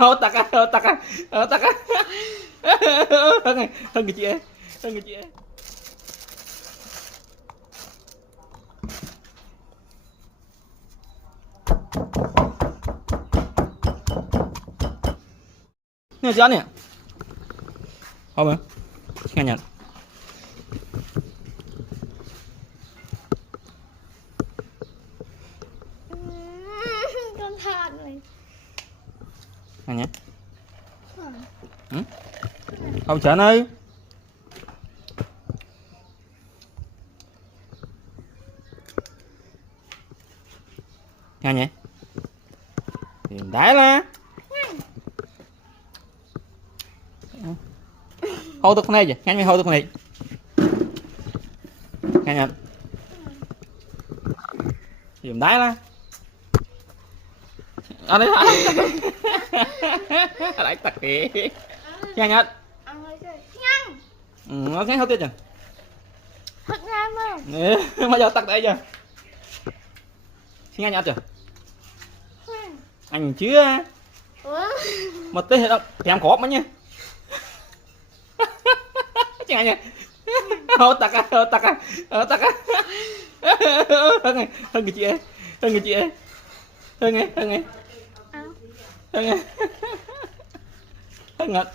Hô tắc á, hô tắc á, hô tắc á. Hơn người chị em, hơn người chị em. Nè chị ăn nè. Không hả? Nghe nhận. Con thằng này. Nghe nhé. Ừ? Không chở ơi. Nghe nhé. Tìm đáy là. Hô tức này chứ, nghe mày hô tức này. Nghe nhận. Tìm đáy là. Ở đây hả? Đánh tặc kì. Nghe nhận. Nhanh. Nó nghe hô tiết chứ. Thật ra mà. Nè, mà giờ tặc đây chưa? Nghe nhận chưa? Anh chưa. Ủa? Mà tên hết đâu, thèm khó mà nhá. Chứ anh nha. Hô tặc á, hô tặc á, hô tặc á. Hơn người chị em, hơn người chị em. Hơn nghe, hơn nghe. Hơn nghe. Hơn ngật.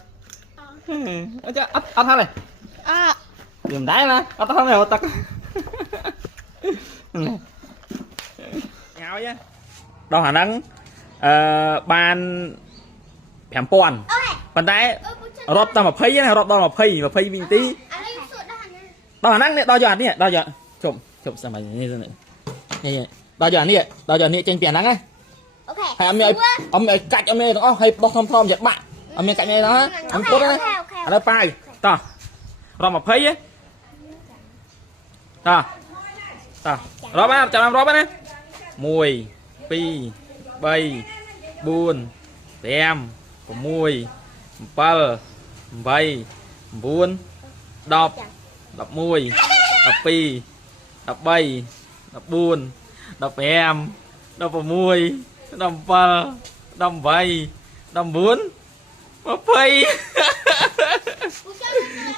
Ở chứ, ăn hết này. Dùm đáy nè, ăn hết này hô tặc. Ngáo chứ. Đâu hả nắng ban phèm pòn. Bạn đấy rộp tao mà phây này, rộp tao mà phây bình tí. Đâu hả nắng nè, đo cho anh nè, đo cho. Chụp sao mà như thế này. Nè, đo cho anh nè, đo cho anh nè trên biển nắng ấy. Hay ông mẹ cạch ông mẹ đó, hay bóc thom giật bạn. Ông mẹ cạch này đó, ông tốt đấy. Ở đây pai. To. Rộp mà phây ấy. To. To. Rộp á, chào em rộp á nè. 1 2 3 4 5 6 7 8 9 10 11 12 13 14 15 16 17 18 19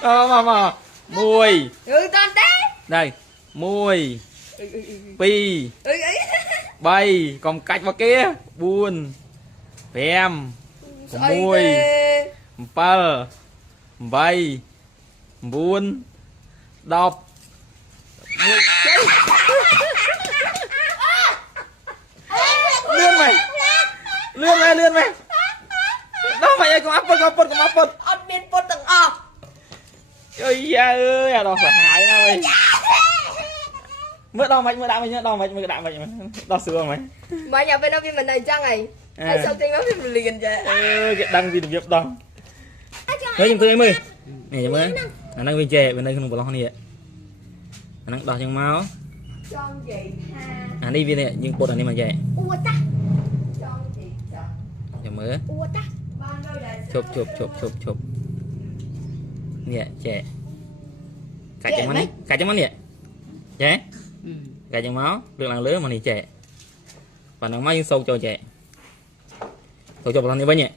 20 mà 10 đây 10 2 3 còn cạch vào kia 4 5 6 7 8 9 10 lươn mày đâu mày ơi con áp phật Ất biên phốt từng ọp. ơi da ơi à đâu phải hại nào mày mưa đau mày nhá đau mày đau xương mày Mà nhà bên đó mình đầy trăng này. Hay sao tiếng nó mình liền vậy. cái đăng gì được việc đâu nói giùm tôi em ơi này giùm ơi anh đang bên chè bên đây không có lo này anh đang đo chân máu anh đi bên này nhưng bột anh đi mà chè giùm ơi chụp nè chè cài chân máu nè chè cài chân máu được làm lứa mà này chè và nó máy sâu cho chè tôi cho bọn anh đi với nhỉ